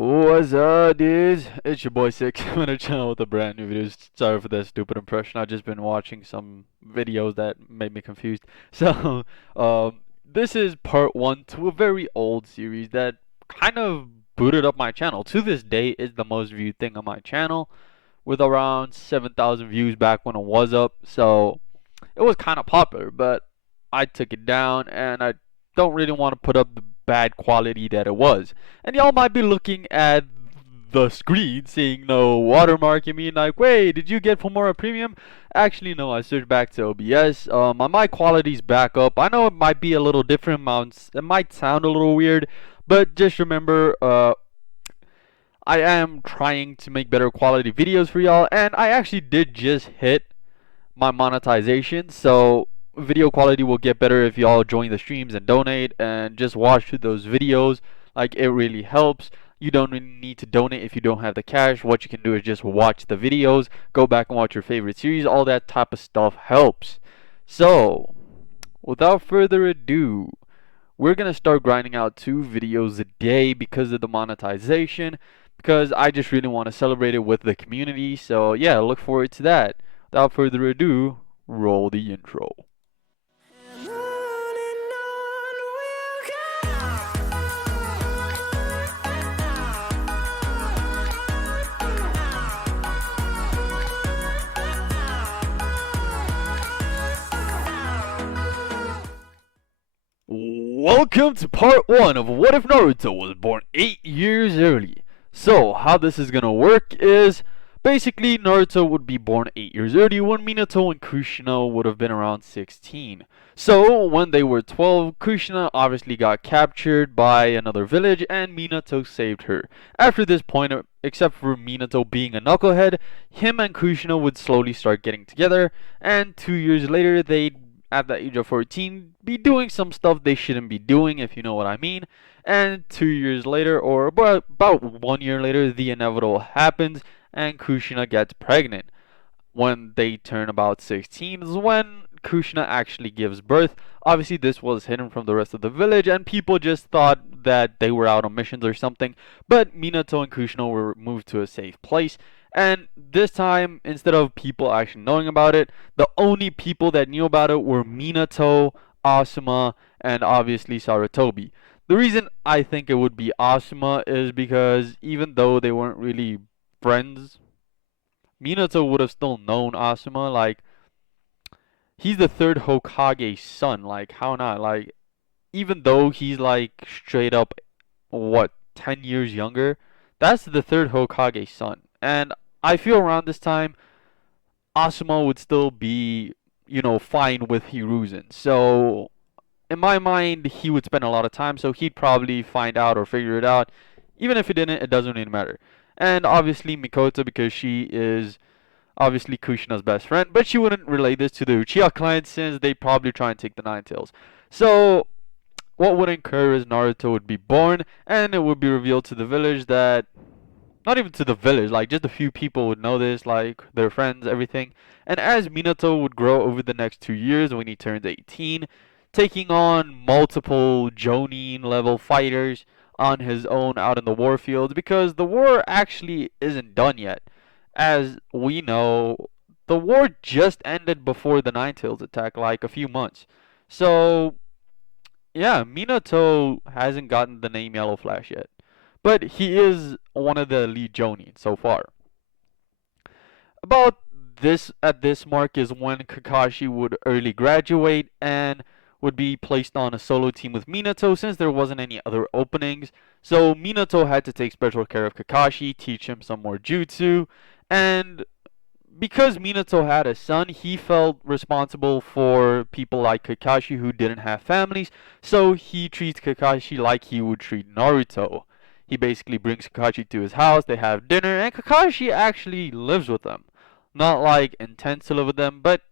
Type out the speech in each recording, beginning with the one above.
What's up, dudes? It's your boy Six. I'm gonna channel with a brand new video. Sorry for that stupid impression. I've just been watching some videos that made me confused. So, um, this is part one to a very old series that kind of booted up my channel. To this day, is the most viewed thing on my channel, with around 7,000 views back when it was up. So, it was kind of popular, but I took it down, and I don't really want to put up the bad quality that it was. And y'all might be looking at the screen, seeing no watermark in me, like, wait, did you get Filmora Premium? Actually, no, I switched back to OBS. My mic quality's back up. I know it might be a little different, it might sound a little weird, but just remember, I am trying to make better quality videos for y'all, and I actually did just hit my monetization, so video quality will get better if y'all join the streams and donate and just watch those videos. Like, it really helps. You don't really need to donate if you don't have the cash. What you can do is just watch the videos, go back and watch your favorite series. All that type of stuff helps. So, without further ado, we're gonna start grinding out 2 videos a day because of the monetization, because I just really want to celebrate it with the community. So yeah, look forward to that. Without further ado, roll the intro. Welcome to part 1 of What If Naruto was born 8 years early. So, how this is gonna work is, basically Naruto would be born 8 years early when Minato and Kushina would have been around 16. So, when they were 12, Kushina obviously got captured by another village and Minato saved her. After this point, except for Minato being a knucklehead, him and Kushina would slowly start getting together, and 2 years later they'd, at the age of 14, be doing some stuff they shouldn't be doing, if you know what I mean. And 2 years later, or about 1 year later, the inevitable happens and Kushina gets pregnant. When they turn about 16 is when Kushina actually gives birth. Obviously, this was hidden from the rest of the village, and people just thought that they were out on missions or something. But Minato and Kushina were moved to a safe place. And this time, instead of people actually knowing about it, the only people that knew about it were Minato, Asuma, and obviously Sarutobi. The reason I think it would be Asuma is because even though they weren't really friends, Minato would have still known Asuma. Like, he's the third Hokage's son. Like, how not? Like, even though he's like straight up, what, 10 years younger, that's the third Hokage's son. And I feel around this time, Asuma would still be, fine with Hiruzen. So, in my mind, he would spend a lot of time, so he'd probably find out or figure it out. Even if he didn't, it doesn't really matter. And obviously Mikoto, because she is obviously Kushina's best friend, but she wouldn't relay this to the Uchiha clan since they probably try and take the Nine Tails. So what would occur is Naruto would be born, and it would be revealed to the village that, not even to the village, like just a few people would know this, like their friends, everything. And as Minato would grow over the next 2 years when he turns 18, taking on multiple Jonin level fighters on his own out in the war fields, because the war actually isn't done yet. As we know, the war just ended before the Nine Tails attack, like a few months. So, yeah, Minato hasn't gotten the name Yellow Flash yet. But he is one of the elite Jonin so far. About this at this mark is when Kakashi would early graduate and would be placed on a solo team with Minato since there wasn't any other openings. So Minato had to take special care of Kakashi, teach him some more jutsu, and because Minato had a son, he felt responsible for people like Kakashi who didn't have families, so he treats Kakashi like he would treat Naruto. He basically brings Kakashi to his house, they have dinner, and Kakashi actually lives with them. Not like intends to live with them, but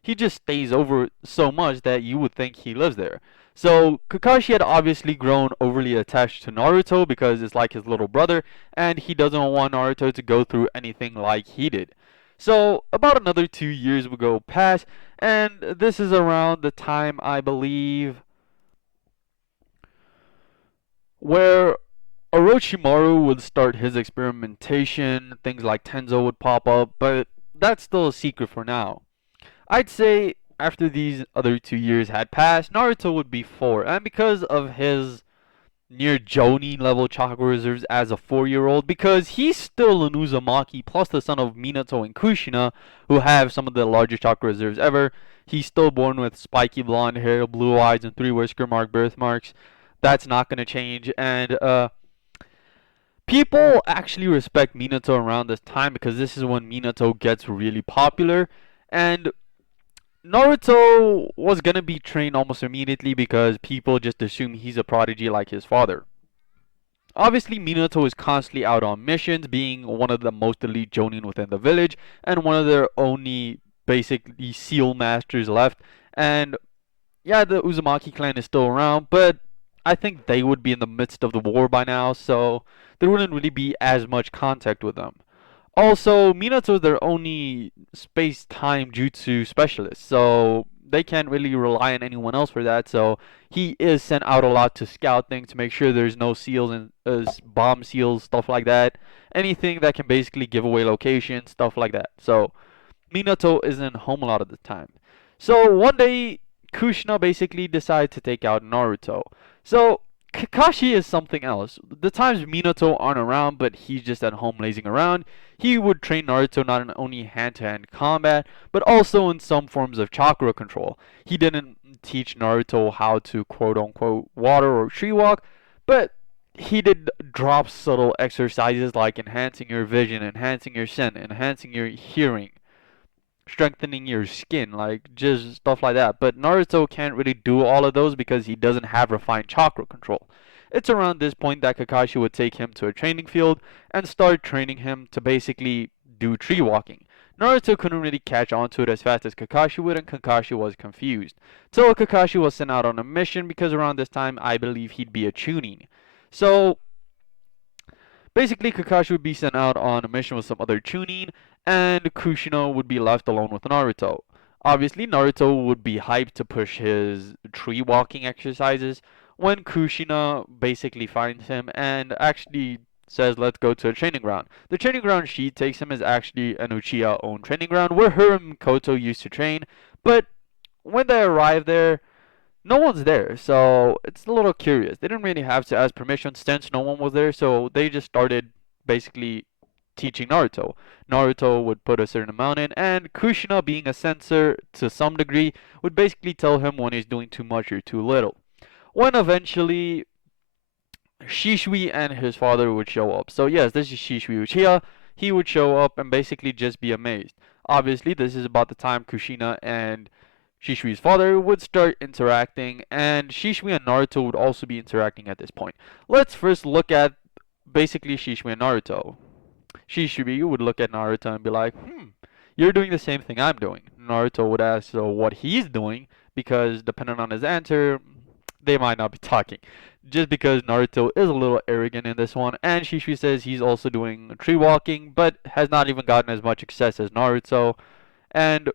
he just stays over so much that you would think he lives there. So Kakashi had obviously grown overly attached to Naruto because it's like his little brother, and he doesn't want Naruto to go through anything like he did. So about another 2 years would go past, and this is around the time, I believe, where Orochimaru would start his experimentation, things like Tenzo would pop up, but that's still a secret for now. I'd say after these other 2 years had passed, Naruto would be 4, and because of his near Jonin level chakra reserves as a 4-year-old, because he's still an Uzumaki plus the son of Minato and Kushina, who have some of the largest chakra reserves ever. He's still born with spiky blonde hair, blue eyes, and 3 whisker mark birthmarks. That's not going to change, and people actually respect Minato around this time because this is when Minato gets really popular, and Naruto was gonna be trained almost immediately because people just assume he's a prodigy like his father. Obviously, Minato is constantly out on missions, being one of the most elite Jonin within the village, and one of their only basically seal masters left. And yeah, the Uzumaki clan is still around, but I think they would be in the midst of the war by now, so there wouldn't really be as much contact with them. Also, Minato is their only space-time jutsu specialist, so they can't really rely on anyone else for that. So he is sent out a lot to scout things to make sure there's no seals and bomb seals, stuff like that. Anything that can basically give away locations, stuff like that. So Minato isn't home a lot of the time. So one day, Kushina basically decides to take out Naruto. So Kakashi is something else. The times Minato aren't around, but he's just at home lazing around, he would train Naruto not in only hand-to-hand combat, but also in some forms of chakra control. He didn't teach Naruto how to quote-unquote water or tree walk, but he did drop subtle exercises like enhancing your vision, enhancing your scent, enhancing your hearing, strengthening your skin, like just stuff like that. But Naruto can't really do all of those because he doesn't have refined chakra control. It's around this point that Kakashi would take him to a training field and start training him to basically do tree walking. Naruto couldn't really catch on to it as fast as Kakashi would, and Kakashi was confused. So Kakashi was sent out on a mission because around this time I believe he'd be a tuning. So basically, Kakashi would be sent out on a mission with some other Chunin, and Kushina would be left alone with Naruto. Obviously, Naruto would be hyped to push his tree walking exercises when Kushina basically finds him and actually says, let's go to a training ground. The training ground she takes him is actually an Uchiha owned training ground where her and Koto used to train, but when they arrive there, no one's there, so it's a little curious. They didn't really have to ask permission since no one was there, so they just started basically teaching Naruto. Naruto would put a certain amount in, and Kushina, being a censor to some degree, would basically tell him when he's doing too much or too little. When eventually Shishui and his father would show up. So yes, this is Shishui Uchiha. He would show up and basically just be amazed. Obviously, this is about the time Kushina and Shishui's father would start interacting, and Shishui and Naruto would also be interacting at this point. Let's first look at basically Shishui and Naruto. Shishui would look at Naruto and be like, you're doing the same thing I'm doing. Naruto would ask what he's doing, because depending on his answer, they might not be talking. Just because Naruto is a little arrogant in this one, and Shishui says he's also doing tree walking, but has not even gotten as much success as Naruto. And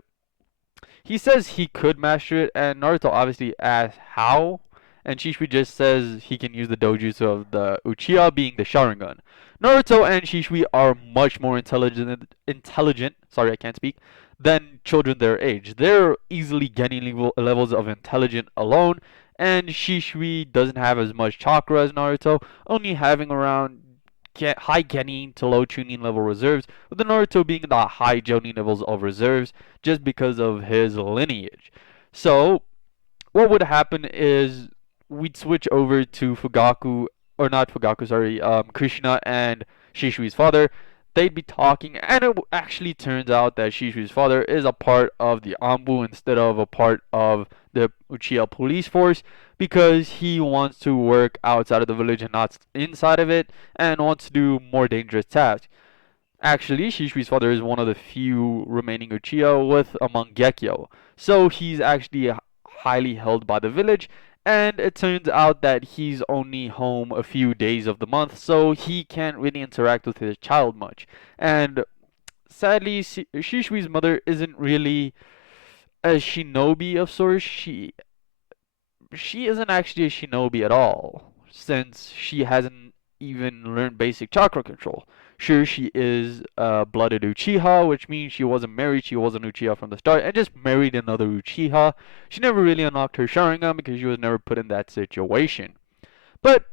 he says he could master it, and Naruto obviously asks how, and Shishui just says he can use the dojutsu of the Uchiha, being the Sharingan. Naruto and Shishui are much more intelligent, sorry I can't speak, than children their age. They're easily getting levels of intelligence alone, and Shishui doesn't have as much chakra as Naruto, only having around high Genin to low Chunin level reserves, with the Naruto being the high Jonin levels of reserves just because of his lineage. So, what would happen is we'd switch over to Fugaku, or not Fugaku, sorry, Krishna and Shishui's father. They'd be talking, and it actually turns out that Shishui's father is a part of the Anbu instead of a part of the Uchiha police force, because he wants to work outside of the village and not inside of it, and wants to do more dangerous tasks. Actually, Shishui's father is one of the few remaining Uchiha with among Gekyo, so he's actually highly held by the village, and it turns out that he's only home a few days of the month, so he can't really interact with his child much. And sadly, Shishui's mother isn't really a shinobi of sorts. She isn't actually a shinobi at all, since she hasn't even learn basic chakra control. Sure, she is a blooded Uchiha, which means she wasn't married, she was an Uchiha from the start, and just married another Uchiha. She never really unlocked her Sharingan because she was never put in that situation. But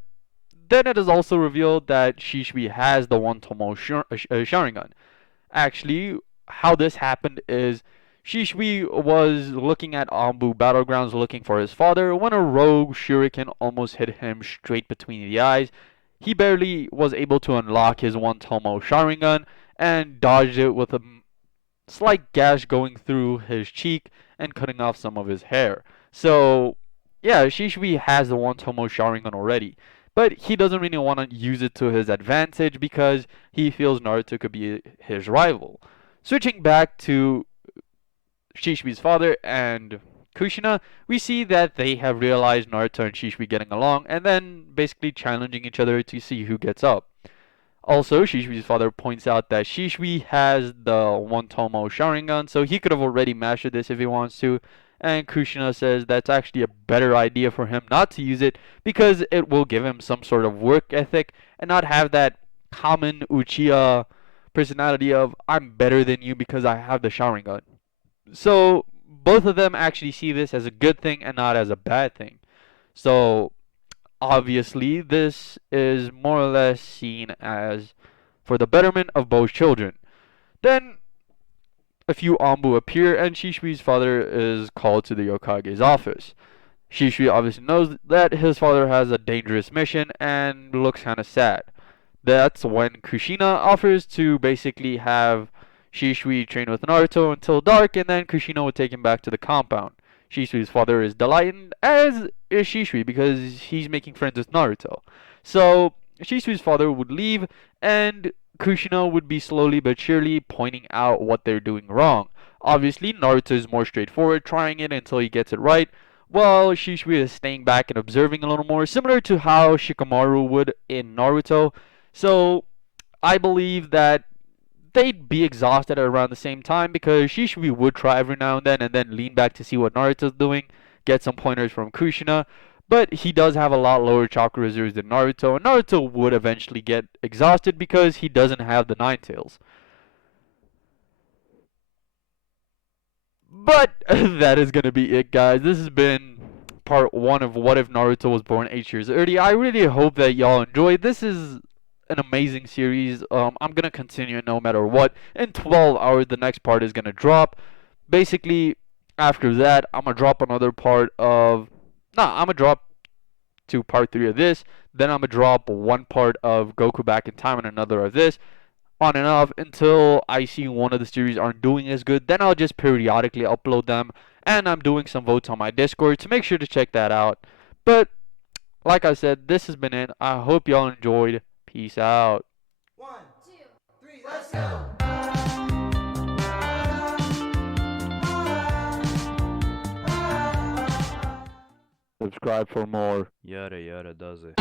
then it is also revealed that Shishbi has the one Tomo Sharingan. Actually, how this happened is Shishbi was looking at Ambu Battlegrounds looking for his father when a rogue shuriken almost hit him straight between the eyes. He barely was able to unlock his one Tomo Sharingan and dodged it with a slight gash going through his cheek and cutting off some of his hair. So, yeah, Shishbi has the one Tomo Sharingan already. But he doesn't really want to use it to his advantage because he feels Naruto could be his rival. Switching back to Shishbi's father and Kushina, we see that they have realized Naruto and Shishbi getting along and then basically challenging each other to see who gets up. Also, Shishbi's father points out that Shishbi has the one Tomo Sharingan, so he could have already mastered this if he wants to. And Kushina says that's actually a better idea for him not to use it because it will give him some sort of work ethic and not have that common Uchiha personality of I'm better than you because I have the Sharingan. So both of them actually see this as a good thing and not as a bad thing. So obviously, this is more or less seen as for the betterment of both children. Then a few Ambu appear, and Shishbi's father is called to the Yokage's office. Shishbi obviously knows that his father has a dangerous mission and looks kind of sad. That's when Kushina offers to basically have Shishbi train with Naruto until dark, and then Kushina will take him back to the compound. Shishbi's father is delighted, as is Shishbi, because he's making friends with Naruto. So, Shishbi's father would leave, and Kushina would be slowly but surely pointing out what they're doing wrong. Obviously, Naruto is more straightforward, trying it until he gets it right, while Shishbi is staying back and observing a little more, similar to how Shikamaru would in Naruto. So, I believe that they'd be exhausted at around the same time because Shishbi would try every now and then lean back to see what Naruto's doing, get some pointers from Kushina, but he does have a lot lower chakra reserves than Naruto, and Naruto would eventually get exhausted because he doesn't have the Nine Tails. But that is gonna be it, guys. This has been part one of What If Naruto Was Born 8 Years Early. I really hope that y'all enjoyed. This is an amazing series. I'm gonna continue no matter what. In 12 hours, the next part is gonna drop. Basically, after that, I'm gonna drop another part of. Nah, I'm gonna drop to part 3 of this. Then I'm gonna drop one part of Goku Back in Time and another of this. On and off until I see one of the series aren't doing as good. Then I'll just periodically upload them. And I'm doing some votes on my Discord, so make sure to check that out. But like I said, this has been it. I hope y'all enjoyed. Peace out. 1, 2, 3, let's go! Subscribe for more. Yada yada does it.